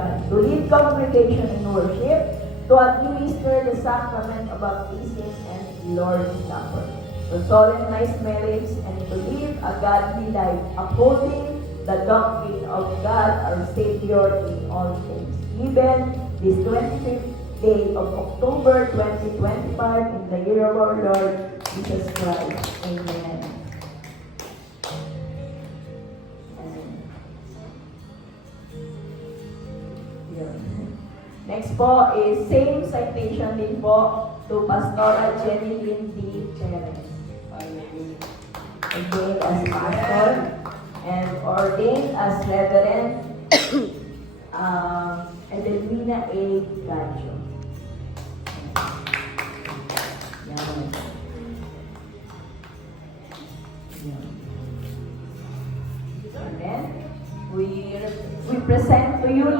God, to lead congregation in worship, to administer the sacrament of baptism and Lord's Supper, to solemnize marriage, and to live a godly life, upholding the doctrine of God our Savior in all things. Given this 25th day of October 2025 in the year of our Lord Jesus Christ. Amen. Next po is same citation din po to Pastora Jenny Lynn D. Perez. Ordained as pastor and ordained as Reverend Edelmina A. Gancho. Yan. Yan. Amen. We present to you